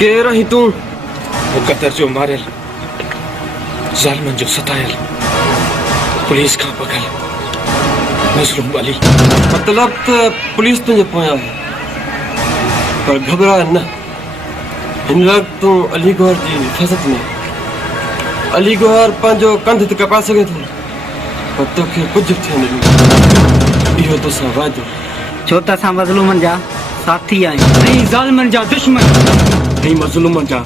केर ही तू मुकद्दर जो मारियल ज़ालिमन जो सतायल पुलिस का पकड़ मजलूम अली मतलब पुलिस तुझे पोया है पर घबरा न इन वक्त तू अली गौर जी हिफ़ाज़त में अली गौर पंहिंजो कंध ते कपा सके थो पर तोखे कुझु थिए न इहो तोसां वाइदो छो त असां मज़लूमनि जा साथी आहियूं ऐं ज़ालिमनि जा दुश्मन ऐं मज़लूमनि जा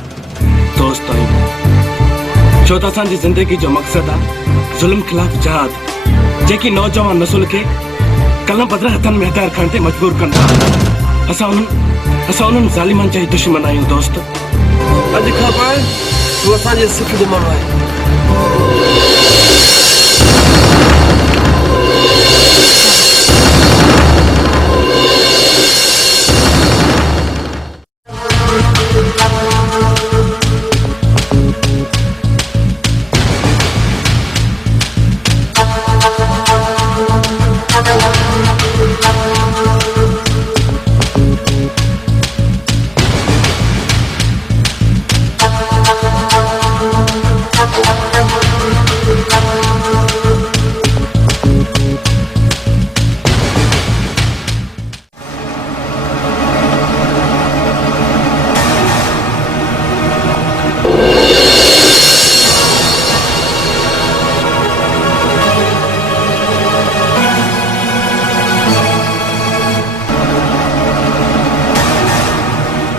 दोस्त आहियूं छो त असांजी ज़िंदगी जो मक़सदु आहे ज़ुल्म ख़िलाफ़ जहाद जेकी नौजवान नसुल खे कलम बदिरां हथनि में हथियार खणण ते मजबूर कनि था असां उन्हनि ज़ालिमनि जा ई दुश्मन आहियूं दोस्त अॼु खां पोइ तूं असांजे सुख जो माण्हू आहे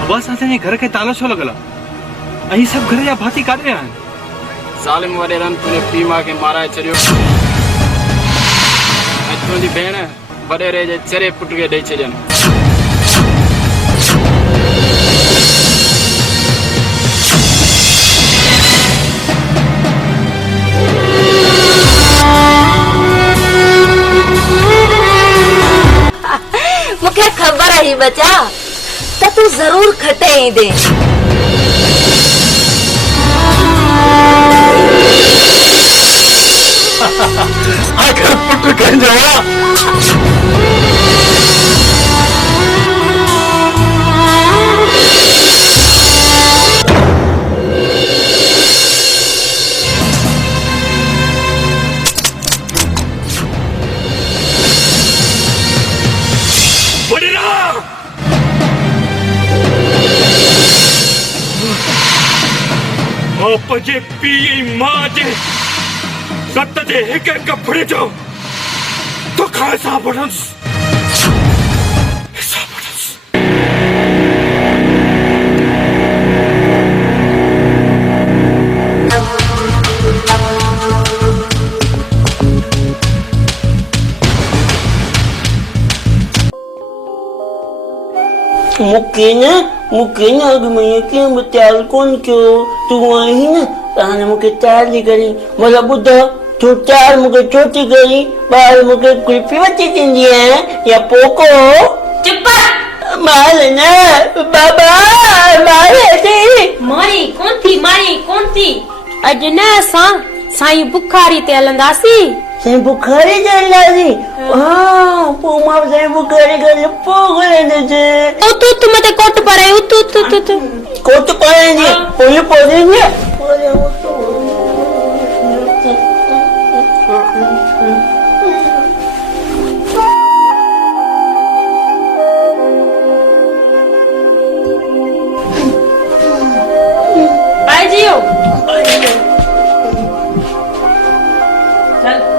बस असांजे घर के ताला छो लॻल आहे ऐं सभु घर जा भाती काॾे आहिनि ज़ालिम वॾेरनि तुंहिंजे पीउ माउ खे माराए छॾियो ऐं तुंहिंजी भेण वॾेरे जे चेरे पुट खे ॾेई छॾियनि मूंखे ख़बर आहे बचा त तू जरूर खटे ईंदे आखिर पुट कंहिंजो बाप जे पीउ मां जे सत जे हिक कपिड़े जो तो खासा बड़ंस मूंखे न अॻु में कंहिं बि तयारु कोन कयो तूं आहीं न त हाणे मूंखे तयारु थी करी भला ॿुध तूं तयारु मूंखे छो थी करी ॿाहिरि मूंखे कुल्फी वठी ॾींदी आहीं या पोको चुप माल न बाबा माल मारी कोन थी अॼु न असां साईं बुखारी ते हलंदासीं साईं बुखारी ते हलंदासीं हाँ पोइ मां साईं बुखारी खे पोइ घुरंदुसि तू मते कोट पाराए तू कोट पाराईंदी पोइ पाराईंदी पाए जियो चल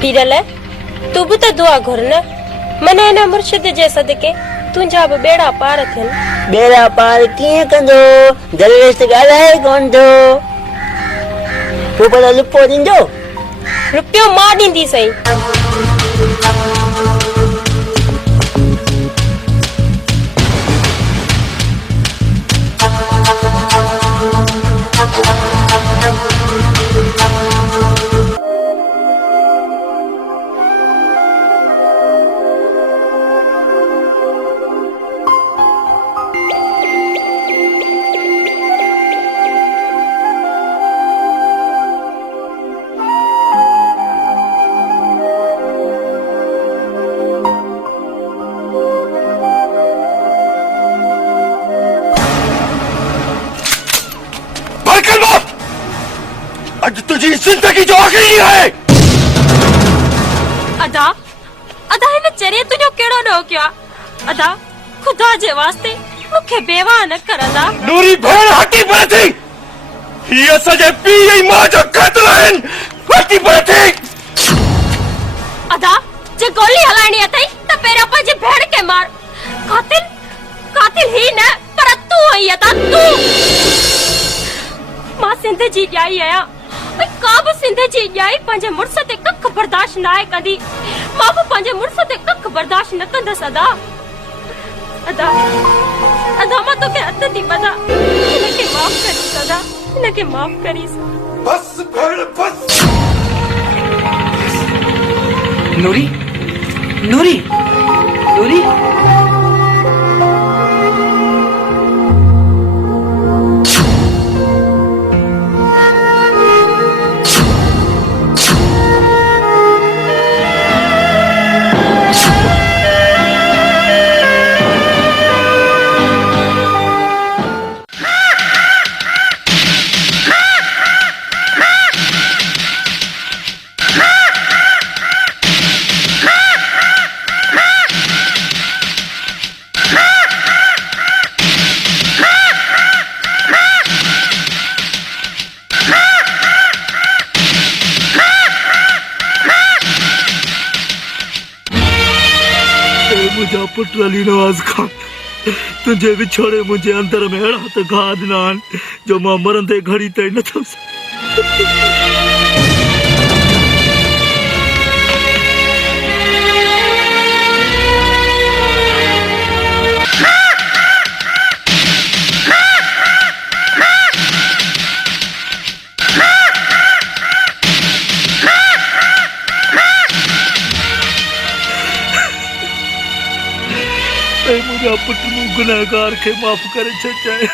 पीरल तू भी तो दुआ घुर न मन हिन मुर्शिद जे सदके तुंहिंजा बि बेड़ा पार थियनि बेड़ा पार कीअं कंदो दरवेश ॻाल्हाए कोन थो पोइ भला लुपो ॾींदो रुपयो मां ॾींदी सही जिंदगी जो आखिरी है। अदा अदा हिन चरे तुझो केड़ो न हो क्या अदा खुदा जे वास्ते मुखे बेवा न कर अदा। नूरी भेण हटी पड़े थी, ये सजे पी यही मां जो कातिल आहिन, हटी पड़े थी। अदा जे गोली हलाइणी अथई त पहिरियों पंहिंजी भेण खे मार। कातिल कातिल ही न पर तू आई अदा तू। मां सिंध जी ॼाई आहियां, का बि सिंध जी ॼाई पंहिंजे मुड़ुस ते कख बर्दाश्त न आहे कंदी। मां बि पंहिंजे मुड़ुस ते कख बर्दाश्त न कंदसि अदा। अदा अदा मां तोखे हथ थी ॿधा, हिनखे माफ़ करीस अदा, हिनखे माफ़ करीस। बस भेण बस। नूरी नूरी नूरी मुझा पुट अली नवाज खान तुझे विछोड़े मुझे अंदर में अड़ा त घा दिना जो मां मरंदे घड़ी ताईं न थमस। मुझा पुट नू गुनहगार के माफ करे छचाए।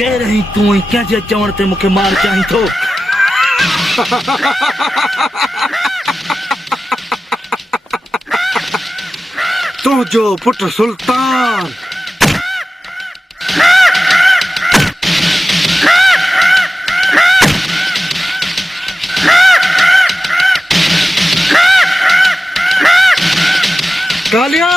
कह रही तू क्या जे चवण ते मुखे मार चाही थो। तू जो पुट सुल्तान कालिया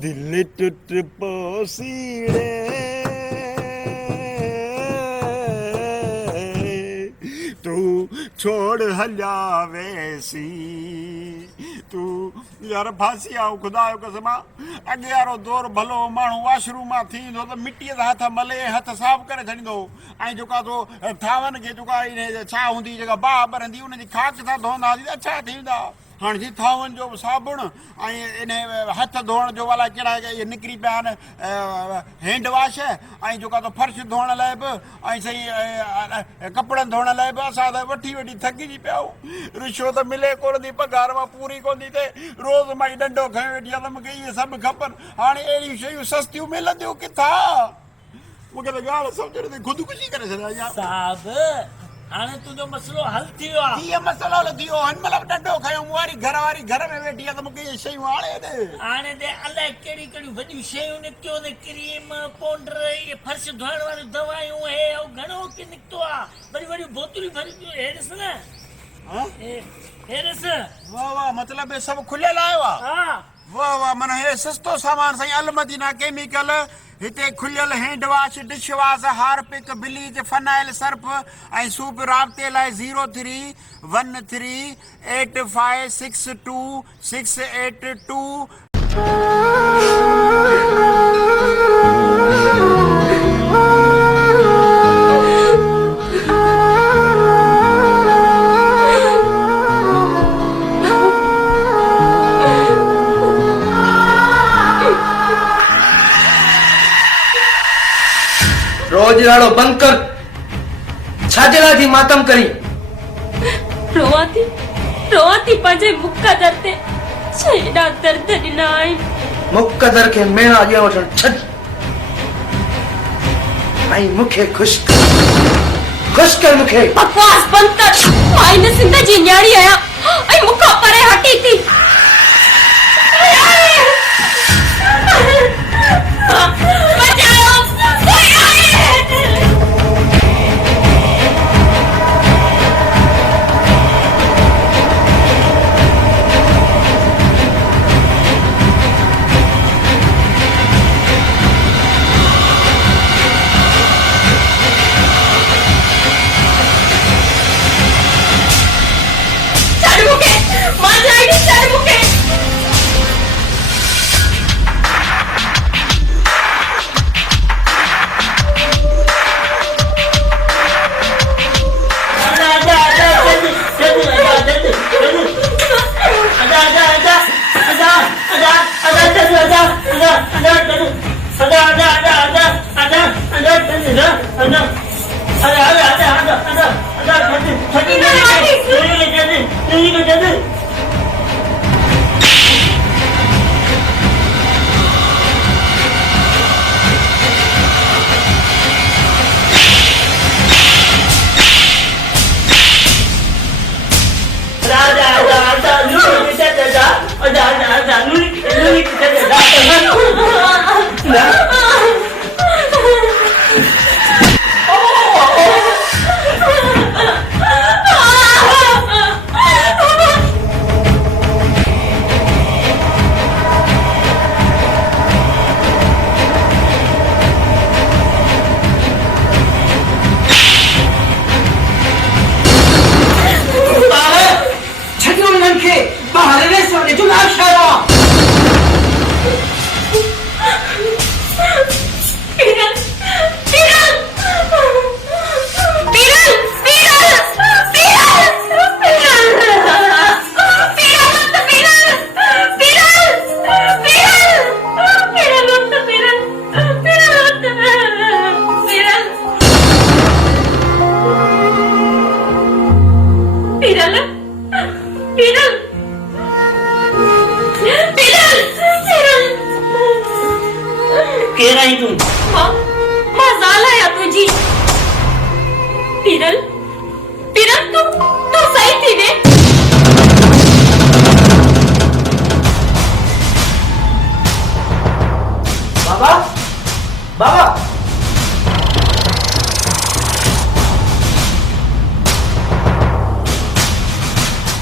दिल टूट पोसीड़े तू छोड़ हलिया वेसी तू यार फांसी आओ खुदा जो कसमा अॻे वारो दौर भलो माण्हू वॉशरूम मां थी ईंदो त मिटीअ सां हथ मले हथ साफ़ करे छॾींदो ऐं जेका तो थावनि खे जेका इन छा हूंदी जेका बाहि ॿरंदी उनजी खाक सां धोईंदा हुआसीं त छा थी वेंदा हाणे जी थावनि जो साबुण ऐं इन हथ धोअण जो वाला कहिड़ा इहे निकिरी पिया आहिनि हैंड वॉश ऐं जेका तो फर्श धोअण लाइ बि ऐं सही कपिड़नि धोअण लाइ बि असां त वठी वठी थकिजी पिया आहियूं रिश्वत मिले कोन थी पघार मां पूरी कोन थी थिए रोज़ मां डंडो खयो वेठी आहे त मूंखे इहे सभु खपनि हाणे अहिड़ियूं शयूं सस्तियूं मिलंदियूं किथां मूंखे त ॻाल्हि सम्झ नथी ख़ुदकुशी करे छॾिया साहब हाणे तुंहिंजो मसलो हल थी वियो आहे कीअं मसलो हल थी वियो हिन महिल डंडो खयो मूं वारी घर में वेठी आहे त मूंखे इहे शयूं हाणे ॾे हाणे ते अलाए कहिड़ी कहिड़ियूं वॾियूं शयूं निकितियूं आहिनि क्रीम पाउडर इहे फर्श धोइण वारियूं दवायूं हे घणो की निकितो आहे वॾियूं वॾियूं बोतलूं भरी पियूं हे ॾिस न हे ॾिस वाह वाह मतिलबु सभु खुलियल आयो आहे हा वाह वाह माना हे सस्तो सामान साईं अलमदीना केमिकल हिते खुलियल hand wash dish wash Harpic bleach phenyl Surf ऐं सूप राब्ते लाइ 036262 रोज राड़ो बंद कर छाजेला थी मातम करी रोवाती पंहिंजे मुक़दर ते छेड़ा दर्द ॾिना आहिनि मुक़दर खे मेणा ॾियण वठण छॾ ऐं मूंखे ख़ुशि कर मूंखे बकवास बंद कर मां इन सिंध जी न्याणी आहियां ऐं मूंखां परे हटी थी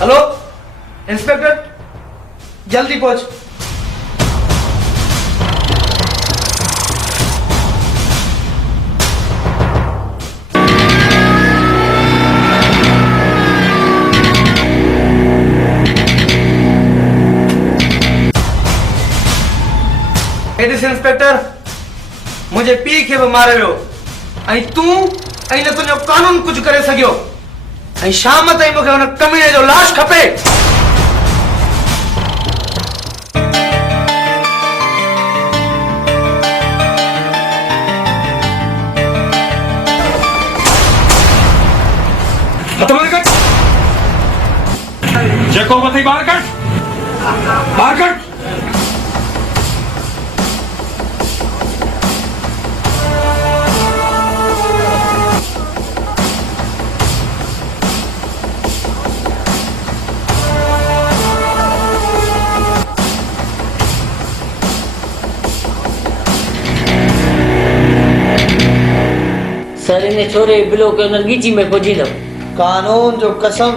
हेलो इंस्पेक्टर जल्दी पहुंच पुलिस इंस्पेक्टर मुझे पी खे बि मारे वियो ऐं तूं ऐं न तुंहिंजो कानून कुझु करे सघियो ऐं शाम ताईं मूंखे हुन कमीने जो लाश खपे। जेको मथई ॿाहिरि कढ, ॿाहिरि कढ। सर इन छोरे बिलो के नरगीची में पुॼींदो। कानून जो कसम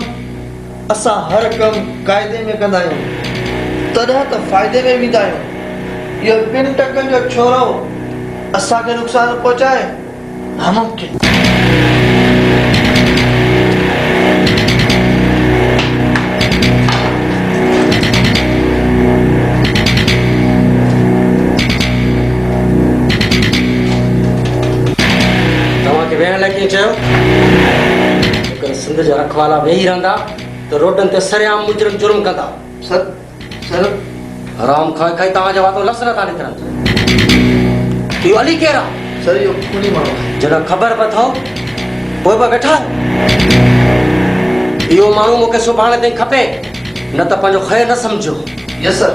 असां हर कम कायदे में कंदा आहियूं, तॾहिं त फ़ाइदे में वेंदा आहियूं। इहो 2 टकनि जो छोरो असांखे नुक़सान पहुचाए नामुमकिन। तव्हांखे वेहण लाइ कीअं चयो? जेकर सिंध जा रखवाला वेही रहंदा तो रोडन ते सरेआम मुजरिम जुर्म कंदा। सर हराम खाई खाई तव्हांजा वातो लस नथा निकिरनि। इहो अली केरु आहे? सर इहो खूनी माण्हू आहे। जॾहिं ख़बर बि अथव पोइ बि वेठा आहियो। इहो माण्हू मूंखे सुभाणे ताईं खपे, न त पंहिंजो ख़ैरु न सम्झो। Yes sir.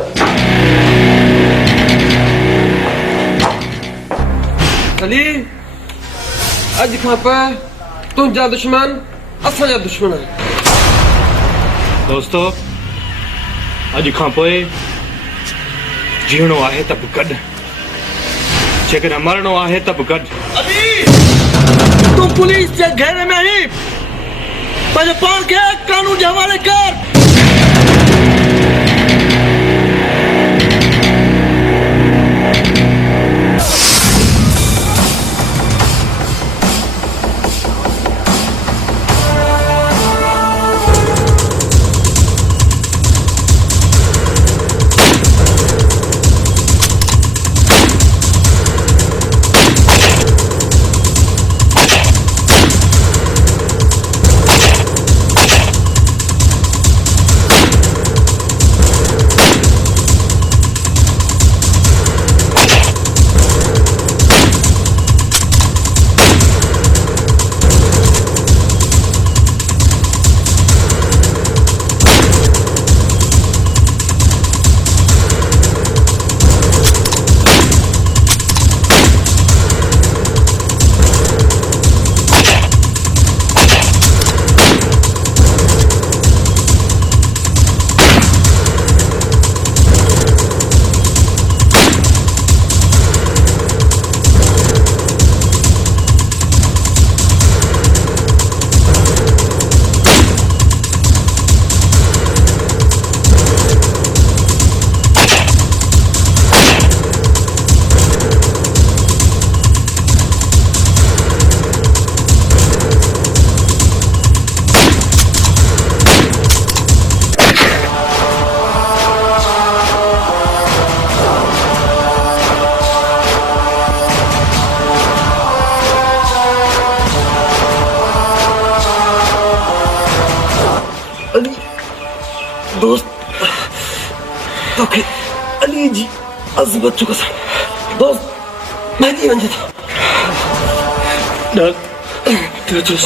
अली अॼु खां पोइ तुंहिंजा दुश्मन असांजा दुश्मन आहिनि। दोस्तो अॼु खां पोइ जीअणो आहे त बि गॾु, जेकॾहिं मरणो आहे त बि गॾु। तूं पुलिस जे घेरे में आहीं, पंहिंजे पाण खे कानून जे हवाले कर। दोस्त तोखे अली जी अज़मत जो कसम दोस्त मैं नहीं वंजे था डर तेरा जोश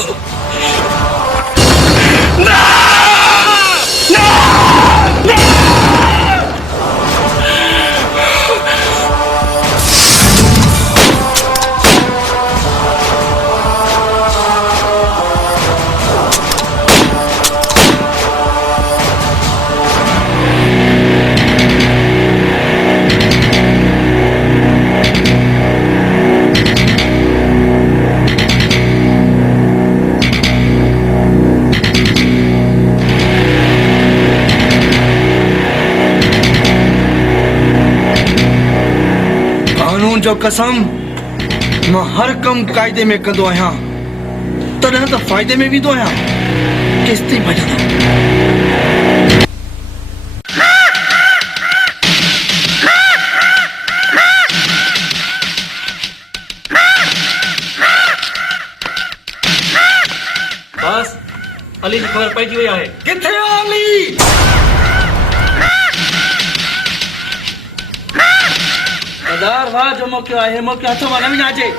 जो कसम मां हर कम कायदे में कंदो आहियां तॾहिं त फ़ाइदे में वेंदो आहियां केसि ताईं भॼंदो ख़बर पइजी वई आहे किथे आली सरदार वाह जो मौक़ो आहे मौक़ो हथ मां न विञाइजे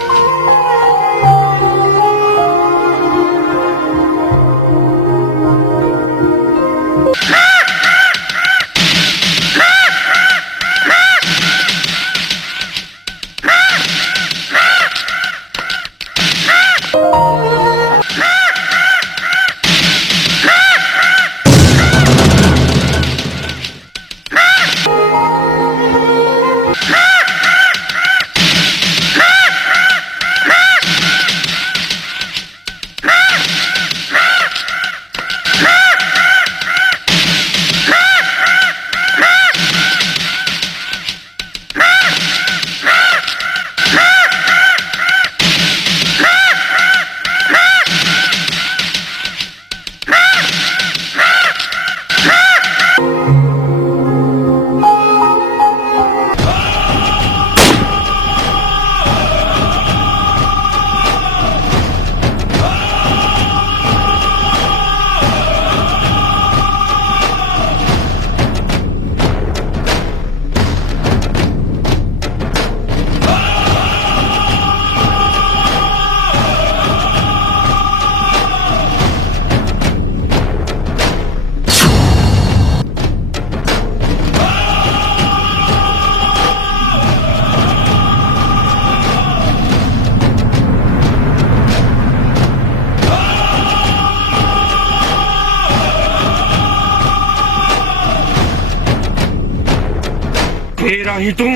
केरु आहीं तूं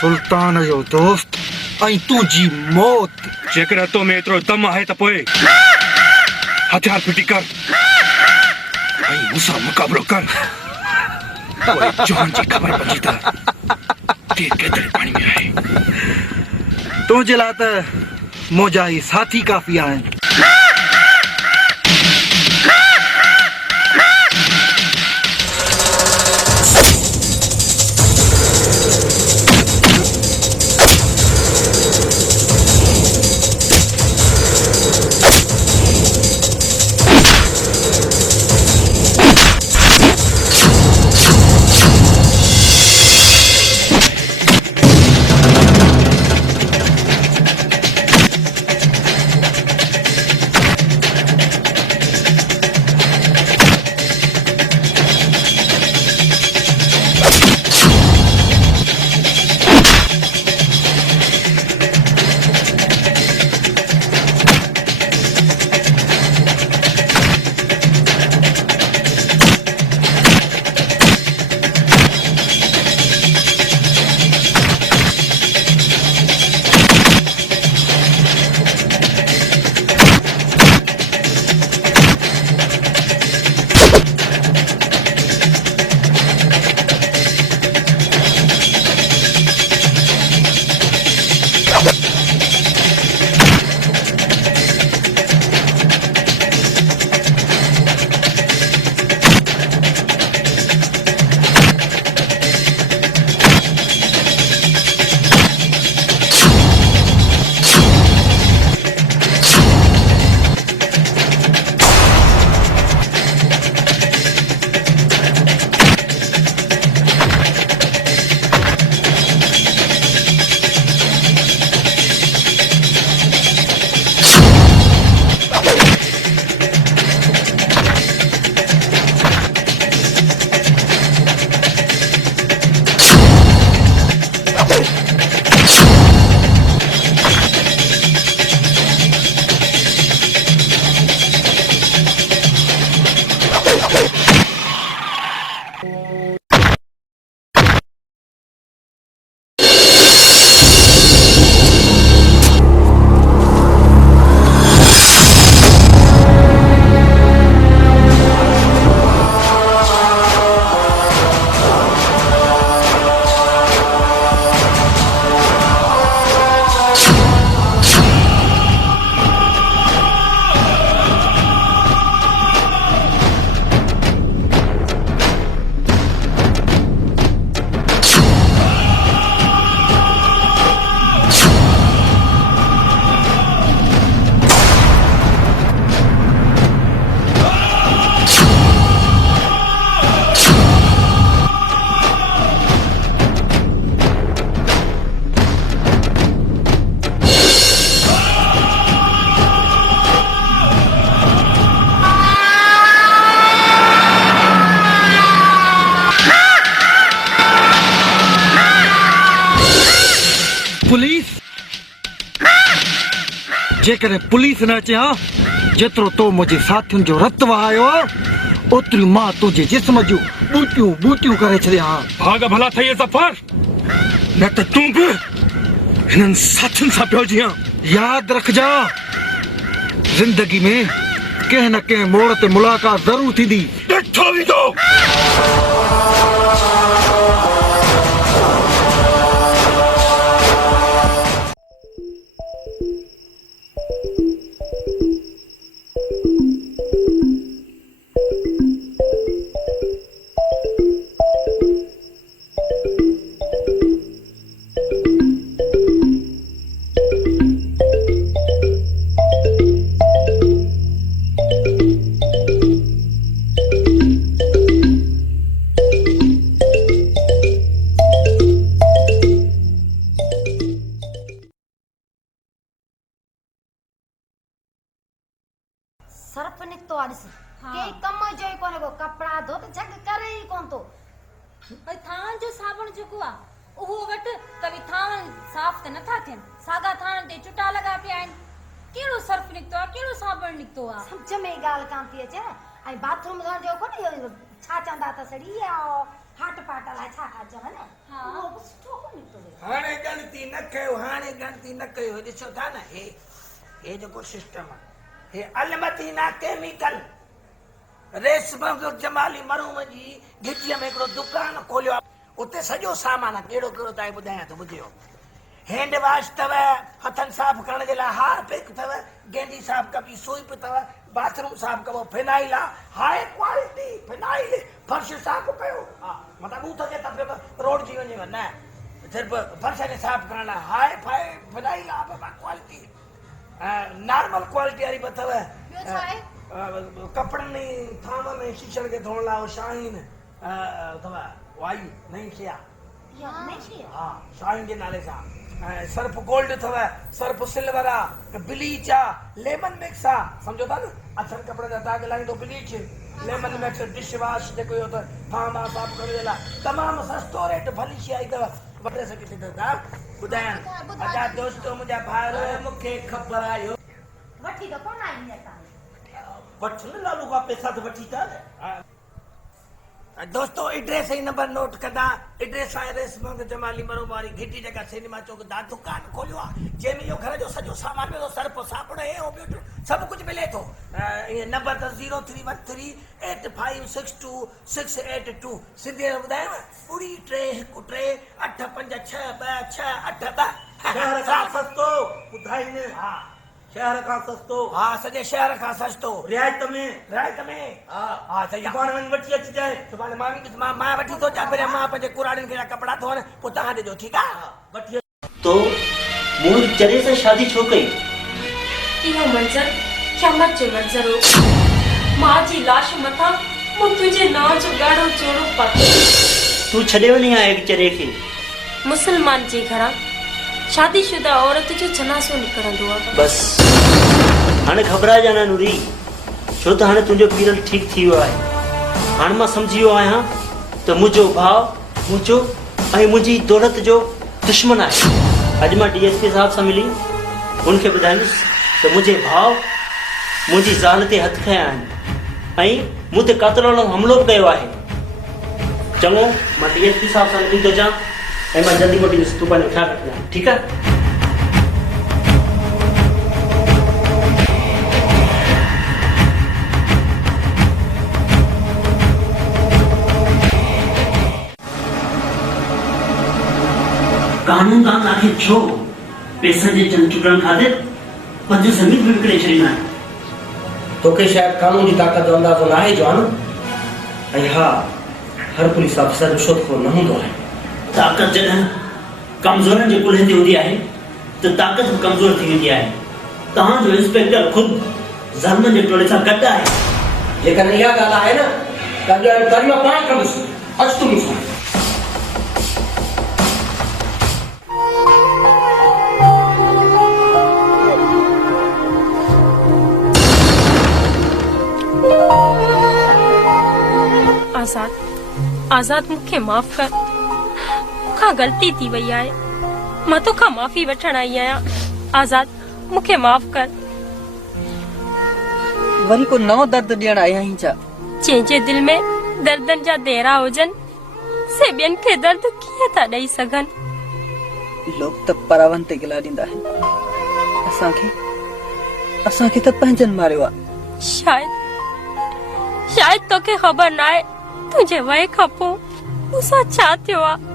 सुल्तान जो दोस्त ऐं तुंहिंजी मौत जेकर तो में एतिरो दम आहे त पोइ हथियार फिटी कर ऐं मूंसां मुक़ाबिलो कर पोइ जवान जी ख़बर पइजी त केरु केतिरे पाणी में आहे तुंहिंजे लाइ त मुंहिंजा ई साथी काफ़ी आहिनि पुलिस जेकर पुलिस न अचे हा जेतिरो तो मुंहिंजे साथियुनि जो रत वहायो ओतिरियूं मां तुंहिंजे जिस्म जूं बूटियूं बूटियूं करे छॾिया हा। भाग भला थिए ज़फ़र, न त तूं बि हिननि साथियुनि सां पियो जीअं। यादि रखजा, ज़िंदगी में कंहिं न कंहिं मोड़ ते मुलाक़ात ज़रूर थींदी। ॾिठो वेंदो। सर्फ निकतो आ ॾिस के कम जो ई कोने को कपड़ा धो त झग करे ई कोन तो भई थान जो साबुण जेको आ उहो वट त भी थान साफ त नथा थियन सागा थान ते चुटा लगा पिया आहिन केड़ो सर्फ निकतो आ केड़ो साबुण निकतो आ समझ में गाल कान थी अचे आई बाथरूम धोण जो कोने छा चंदा त सड़ी आ हाट पाट ला छा का जवन हां वो सुठो को निकतो हाणे गणती न कयो हाणे गणती न कयो ॾिसो था न हे जेको सिस्टम आहे हे अलमदीना केमिकल रेशम जमाली मरूम जी गिटीअ में हिकिड़ो दुकान खोलियो आहे उते सॼो सामान कहिड़ो कहिड़ो तव्हांखे ॿुधायां थो ॿुधियो हैंड वॉश अथव हथनि साफ़ करण जे लाइ हारपिक अथव गेंडी साफ़ कबी सूप अथव बाथरूम साफ़ कबो फिनाइल आहे हाई क्वालिटी फिनाइल फर्श साफ़ कयो हा मतिलबु ॿूथ खे त रोड जी वञेव न सिर्फ़ु फर्श खे साफ़ करण लाइ हाई फाई फिनाइल आहे बाबा क्वालिटी नॉर्मल क्वालिटी वारी अथव कपड़नि थामनि ऐं शीशनि खे धोअण लाइ शाहीन अथव वाई नई शइ आहे हा शाहीन जे नाले सां सर्फ गोल्ड अथव सर्फ सिल्वर आहे ब्लीच आहे लेमन मिक्स आहे सम्झो था न अछनि कपिड़े जा दाग लाहींदो bleach lemon mix dish wash जेको इहो त थाम आहे साफ़ करण जे लाइ तमामु सस्तो रेट भली शइ आई अथव वठे सघे थी था ॿुधायां अजा दोस्तो मुंहिंजा भाइर मूंखे ख़बर आयो वठी त कोन आई वठ न लालू का पैसा तो वठी था दोस्तों एड्रेस ही नंबर नोट कंदा एड्रेस आहे रेशम जमाली मरोमारी घिटी जगह सिनेमा चौक दा दुकान खोलियो आहे जंहिंमें इहो घर जो सॼो सामान मिलो सर्फ साबुण हे हो ॿियो सभु कुझु मिले थो नंबर त 03138562 सिंधी में ॿुधायांव ॿुड़ी 313856262 शहर खां सस्तो ॿुधाईंदे हा शहर का सस्तो हाँ सजे शहर का सस्तो रियायत में हाँ सही सुभाणे वञी वठी अची जाए सुभाणे मां वठी तो चा पर मां पंहिंजे कुराड़ियुनि खे कपड़ा धोअण पोइ तव्हां ॾिजो ठीकु आहे वठी तो मूं चरे से शादी छो कई इहो मंजर क़यामत जो मंजर हो मां जी लाश मथां मूं तुंहिंजे नाम जो ॻाढ़ो चोड़ो पातो तू छॾे वञी आहे चरे खे मुसलमान जे घरां शादीशुदा औरत जो जनाज़ो निकरंदो आहे बस हाणे घबराइजा न नूरी छो त हाणे तुंहिंजो पीरल ठीक थी वियो आहे हाणे मां सम्झी वियो आहियां त मुंहिंजो भाउ मुंहिंजो ऐं मुंहिंजी दौलत जो दुश्मन आहे अॼु मां DSP साहब सां मिली हुनखे ॿुधाईंदुसि त मुंहिंजे भाउ मुंहिंजी ज़ाल ते हथ खयां आहिनि ऐं मूं ते कातिलाणो हमिलो कयो आहे चङो मां DSP साहब सां मिली थो अचां ऐं मां जल्दी मोटींदुसि तूं पंहिंजो ख़्यालु रखजांइ ठीकु आहे कानून कान आखिर छो पैसनि जे चंद चुटण खातिर पंज ज़मीन बि विकिणे छॾींदा आहिनि तोखे शायदि कानून जी ताक़त जो अंदाज़ो न आहे जवान ऐं हा हर पुलिस अफसर रिश्वतखोर न हूंदो आहे ताक़त जॾहिं कमज़ोरनि जे कुल्हे ते हूंदी आहे त ताक़त बि कमज़ोर थी वेंदी आहे तव्हांजो इंस्पेक्टर ख़ुदि ज़ल्मनि जे टोले सां गॾु आहे जेकॾहिं इहा ॻाल्हि आहे न त अॼु मां पाण कंदुसि अचु तूं मूंसां आज़ाद मूंखे माफ़ कर मूंखां ग़लती थी वई आहे मां तोखां माफ़ी वठण आई आहियां। आज़ाद, मूंखे माफ़ कर। वरी को नओं दर्द ॾियण आया आहीं छा? जंहिंजे दिल में दर्दनि जा देरा हुजनि से ॿियनि खे दर्द कीअं था ॾेई सघनि? लोग त परावन ते गिला ॾींदा आहिनि, असांखे त पंहिंजनि मारियो आहे। शायद तोखे ख़बर न आहे तुंहिंजे वए खां पोइ मूंसां छा थियो आहे।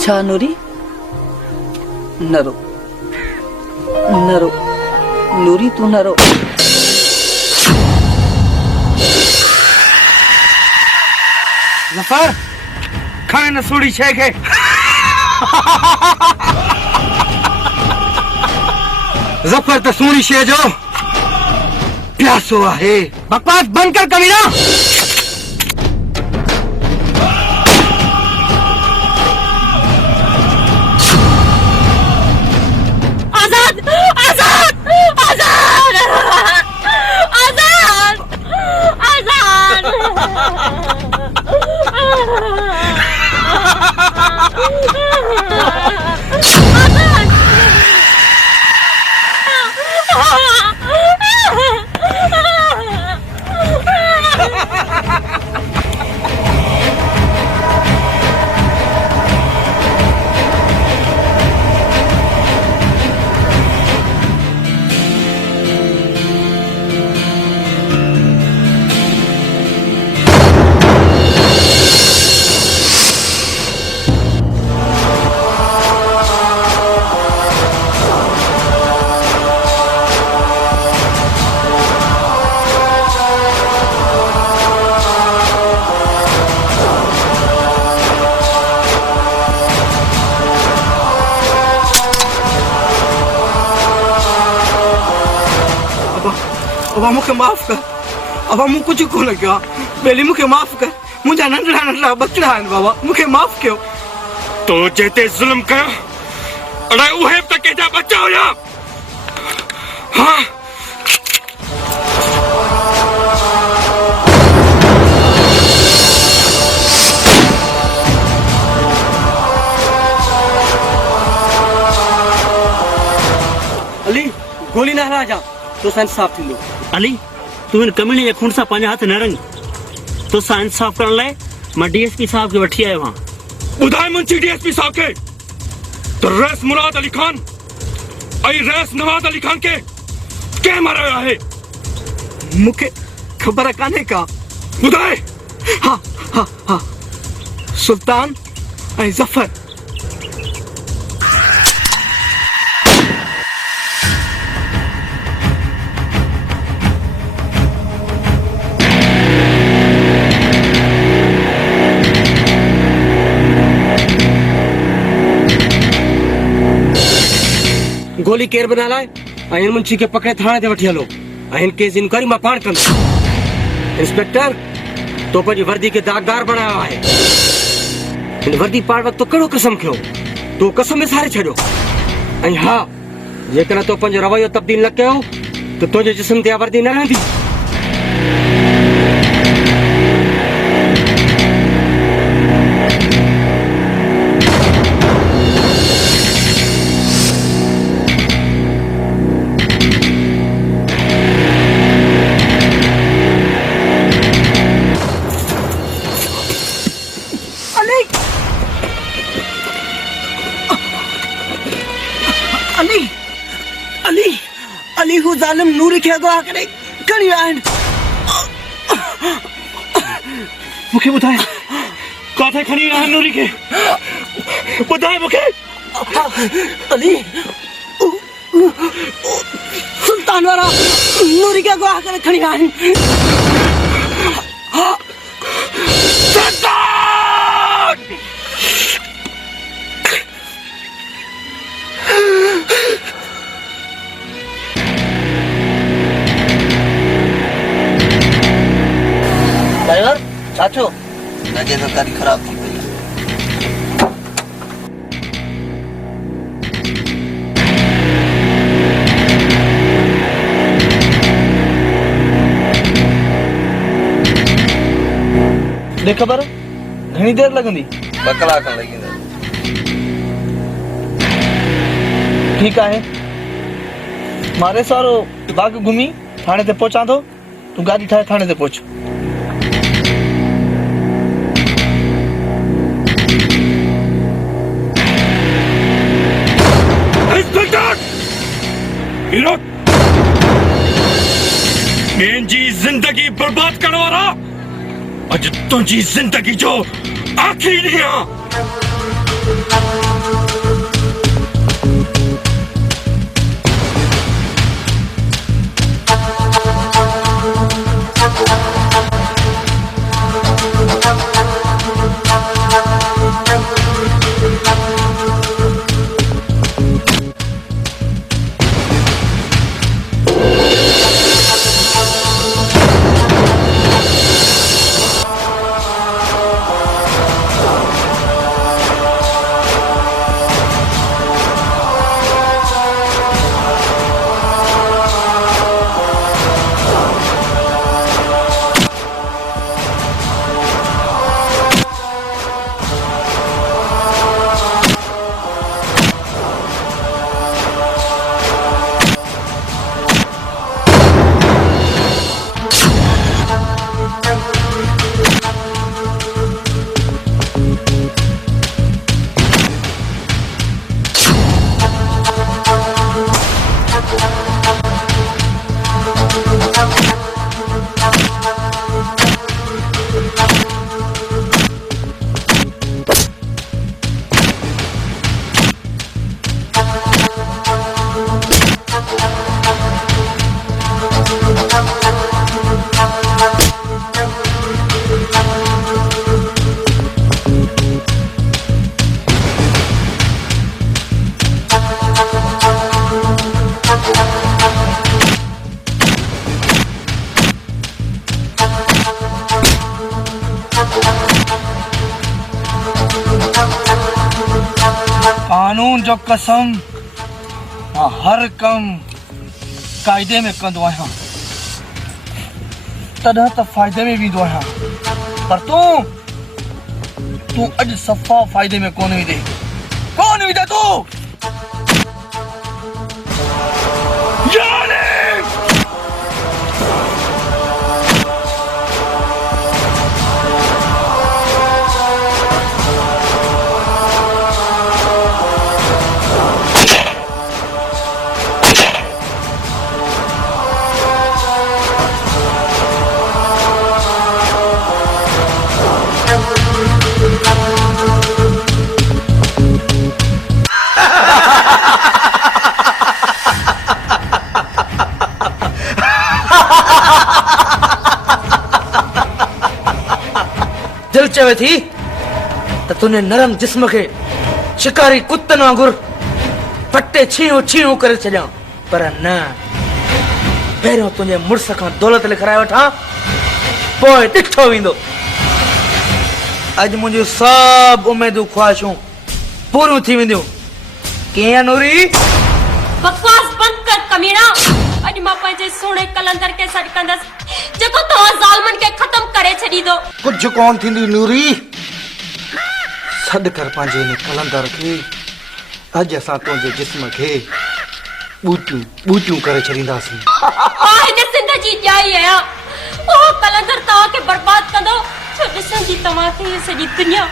छा नूरी? न रो नूरी, तू न रो। जफर खाए न सूड़ी शे के। जफर तो सूड़ी शे जो प्यासो आहे। बकवास बंद कर कमीना। अबा मुझे माफ कर। अबा मुझे कुछ को लगा। पहले मुझे माफ कर। मुझे नंढड़ा बचड़ा है बाबा, मुझे माफ कयो। तो जेते जुल्म कयो अड़े उहे तक के जा बचाओ या। हाँ अली गोली न हला जा तो सा इंसाफ थी। अली तू इन कमीने जे खून सा पंहिंजा हथ न रंग। तो सा इंसाफ करण लाइ मां डीएसपी साहब के वठी आयो हां। बुधाए मुंशी डीएसपी साहब के तो रईस मुराद अली खान आई रईस नवाज अली खान के मारा है? मुझे खबर काने का। बुधाए। हाँ हाँ हाँ सुल्तान ऐं जफर। गोली केर बना लाए इन मुंशी के पकड़े थाने ते वठी हलो। इन केस इंक्वायरी मां पाण कंदो। इंस्पेक्टर तो पंहिंजी वर्दी के दागदार बनायो आहे। इन वर्दी पाण वक्त तो कड़ो कसम खयो, तो कसम विसारे छड़ियो। हाँ जेकॾहिं तो पंहिंजो रवैयो तब्दील न कयो तो तुंहिंजे जिस्म ते वर्दी न रहंदी। अली हू जालिम नूरी के अगवा करे खणी आहिनि। मूंखे ॿुधाए काथे खणी विया आहिनि नूरी खे ॿुधाए मूंखे अली सुल्तान वारा नूरी के अगवा करे खड़ी आहिनि ड्राइवर चाचो लगे तो गाड़ी खराब थी पई देख ख़बर घणी देर लगंदी 2 कलाक लॻंदा ठीक आहे मारे सारो बाग घुमी थाने ते पहुंचा तो तू गाड़ी ठाए थाने ते पहुंच जी जिंदगी बर्बाद करण वारा अज तुझी जिंदगी जो आखिरी ॾींहुं कानून जो कसम मां हर कम कायदे में कंदो आहियां तॾहिं त फ़ाइदे में वेंदो आहियां पर तूं अॼु सफ़ा फ़ाइदे में कोन वेंदे तूं दिल चवे थी त तूने नरम जिस्म के शिकारी कुत्तन वांगुर पट्टे छीऊ करे छॾियां पर न पहिरियों तुंहिंजे मुड़ुस खां दौलत लिखाराए वठां पोइ ॾिठो वेंदो अॼु मुंहिंजूं सभु उमेदूं ख़्वाहिशूं पूरियूं थी वेंदियूं कीअं नूरी बकवास बंद कर कमीना अॼु मां पंहिंजे सुहिणे कलंदर खे सॾु कंदसि जेको तव्हां ज़ालमनि खे ख़तम करे छॾींदो कुझु कोन थींदी नूरी सॾु कर पंहिंजे हिन कलंदर खे अॼु असां तुंहिंजे जिस्म खे ॿूटियूं करे छॾींदासीं मां हिन सिंध जी ॼाई आहियां उहो कलंदर तव्हांखे बर्बाद कंदो छो ॾिसंदी तव्हांखे इहा सॼी दुनिया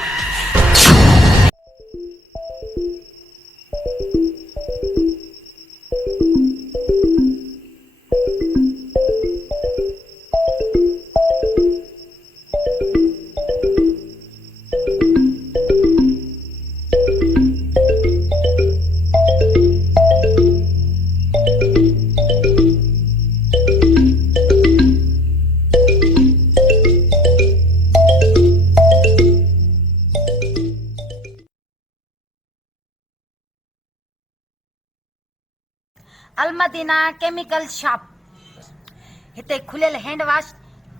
अलमदीना केमिकल शॉप। हिते खुलियल hand wash,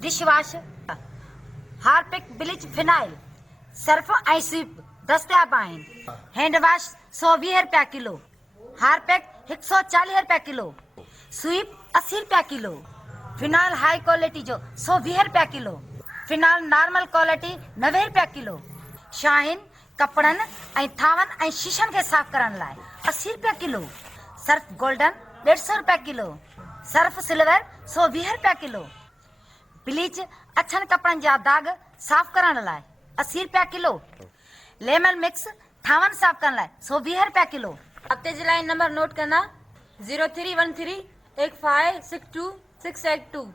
dish wash, Harpic, bleach, phenyl, Surf ऐं स्वीप दस्तियाब आहिनि। हैंड वॉश 120 रुपया किलो, हार्पिक 140 रुपया किलो, स्वीप 80 रुपया किलो, फिनाइल हाई क्वालिटी जो 120 रुपया किलो, फिनाइल नॉर्मल क्वालिटी 90 रुपया किलो, शाहीन कपड़नि ऐं थावनि ऐं शीशनि खे साफ़ करण लाइ 80 रुपया किलो, सर्फ गोल्डन 150 रुपया किलो, सर्फ सिल्वर 120 रुपया किलो, ब्लीच अछनि कपड़नि जा दाग साफ़ करण लाइ 80 रुपया किलो, लेमन मिक्स थावनि साफ़ करण लाइ 120 रुपया किलो। हफ़्ते जे लाइ नंबर नोट करना 03138562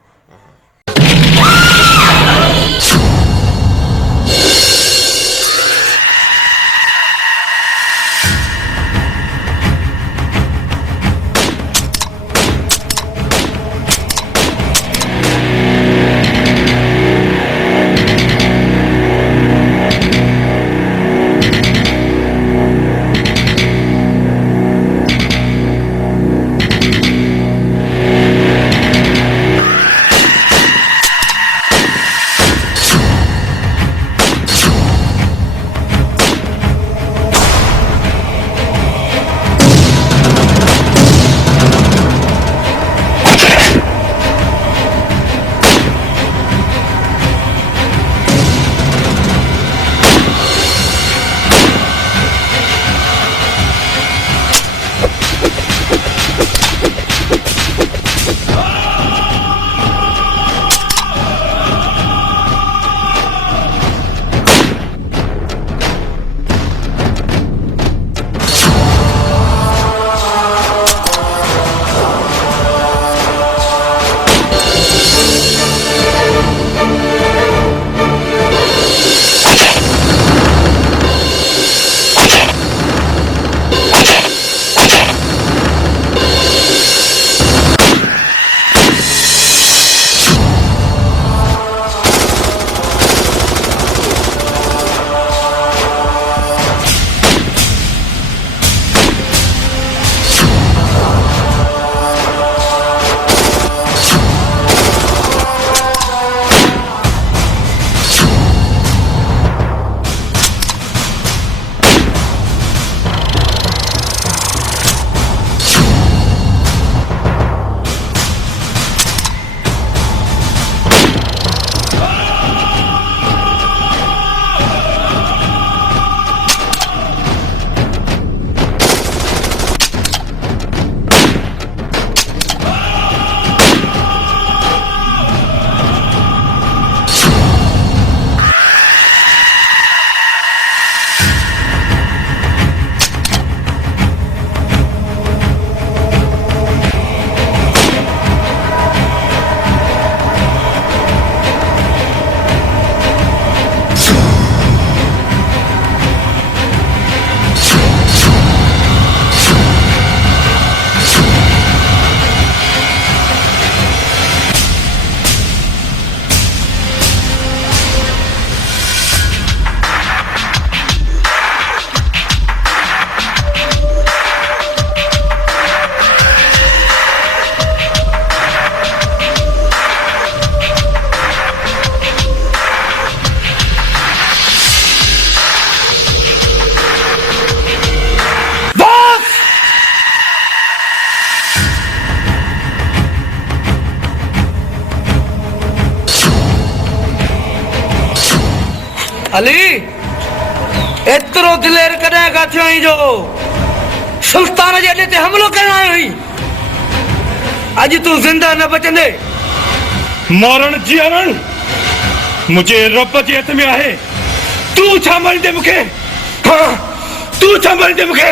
अली एतिरो दिलेर कॾहिं खां थियो आहीं जो सुल्तान जे अॾे ते हमिलो करण आयो आहीं? अॼु तूं ज़िंदा न बचंदे। मरण जीअरण मुंहिंजे रब जे हथ में आहे। तूं छा मरींदे मूंखे? हाँ, तूं छा मरींदे मूंखे?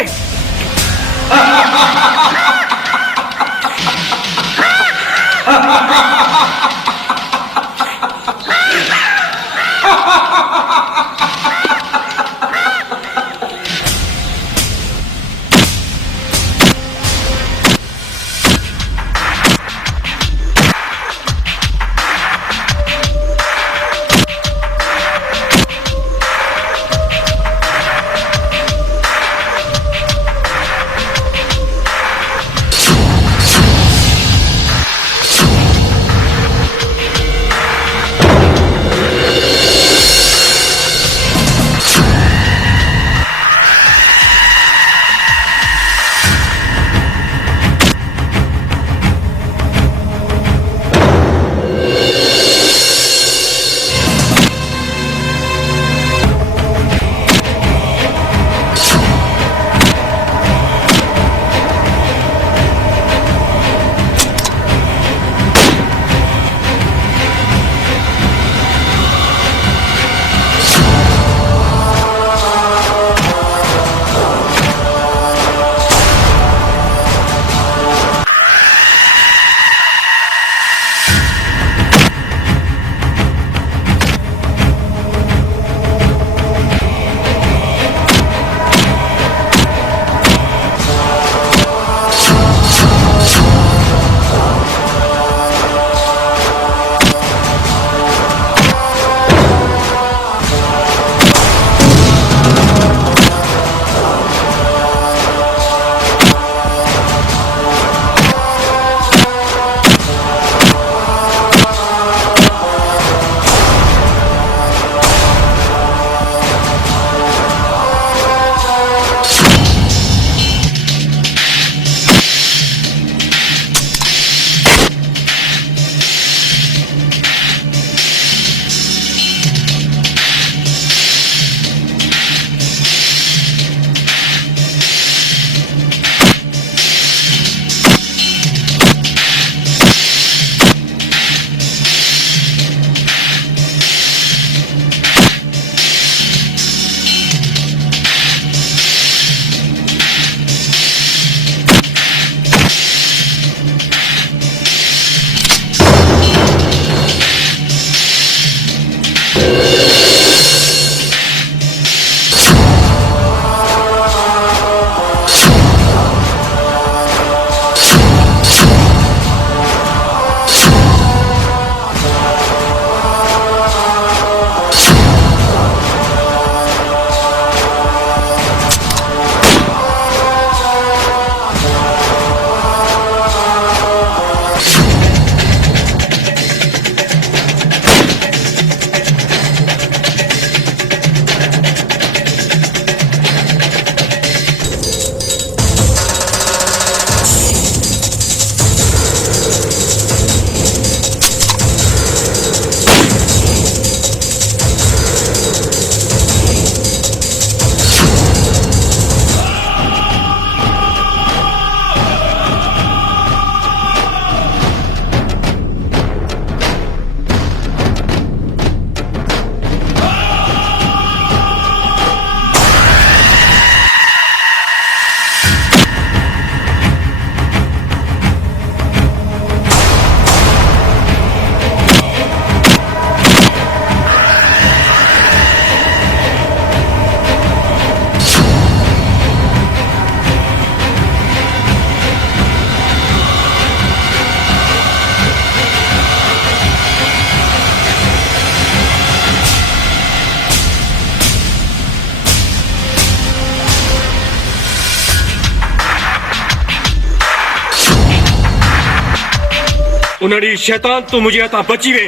उन्हड़ी शैतान तू मुझे हथा बची वे,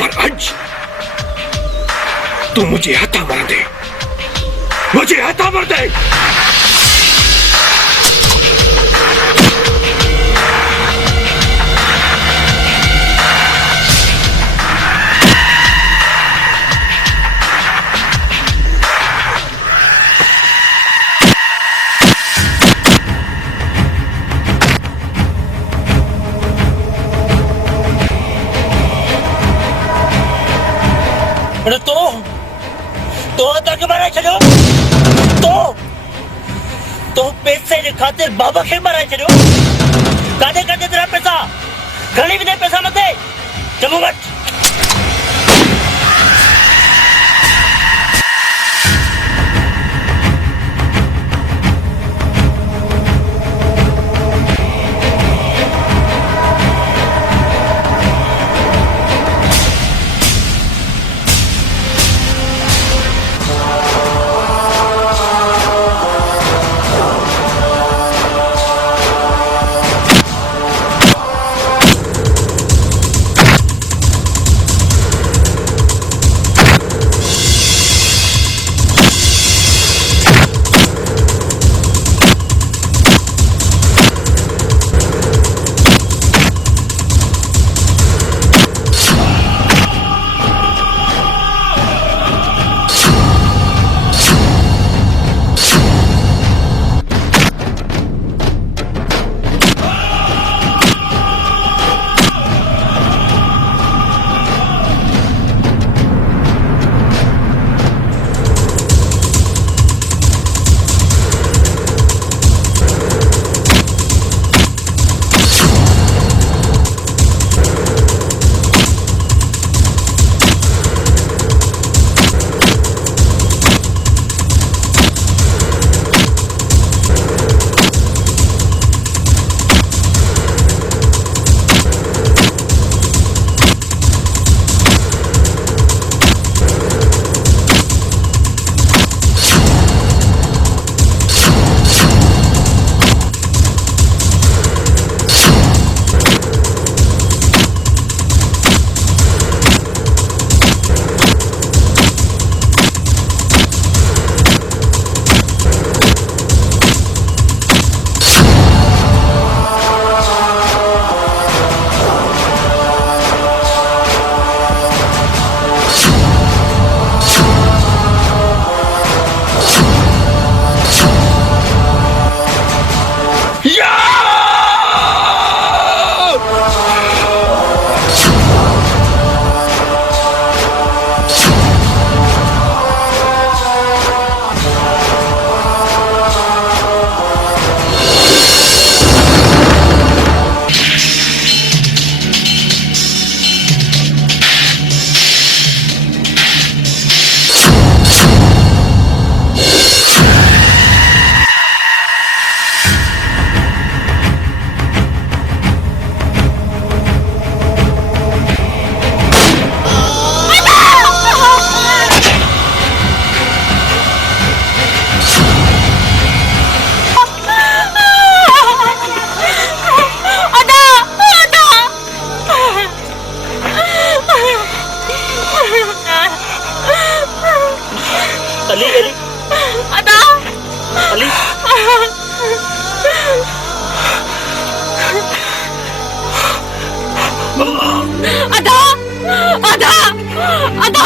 पर अज तू मुझे हथा मर दे, मुझे हथा मर दे। तो तक मारा छो, तो पैसे के खातिर बाबा के मारा छो। कादे कादे तेरा पैसा घणी भी दे, पैसा मत दे, चमू मत।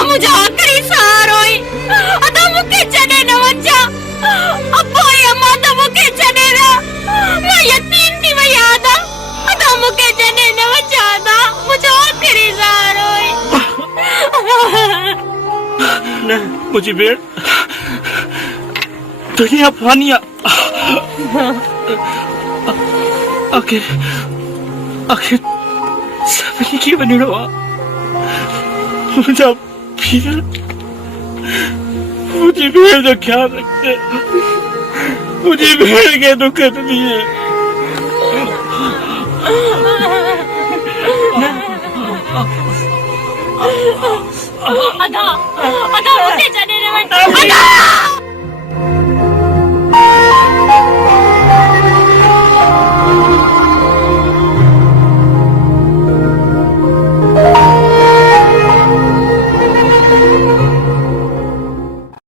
मुझे आखिरी सहारो ही अदा मुके चने न वचा अब्बो या माता मुके चने रा मैं यतीम थी मैं याद अदा मुके चने न वचा अदा मुझे आखिरी सहारो ही न मुझे बेड़ दुनिया फानिया आखिर आखिर सभी की बनी रहा मुझे भेड़ का ख्याल रखते, मुझे भेड़ के दुख दिए। अदा अदा मुझे जाने न वटा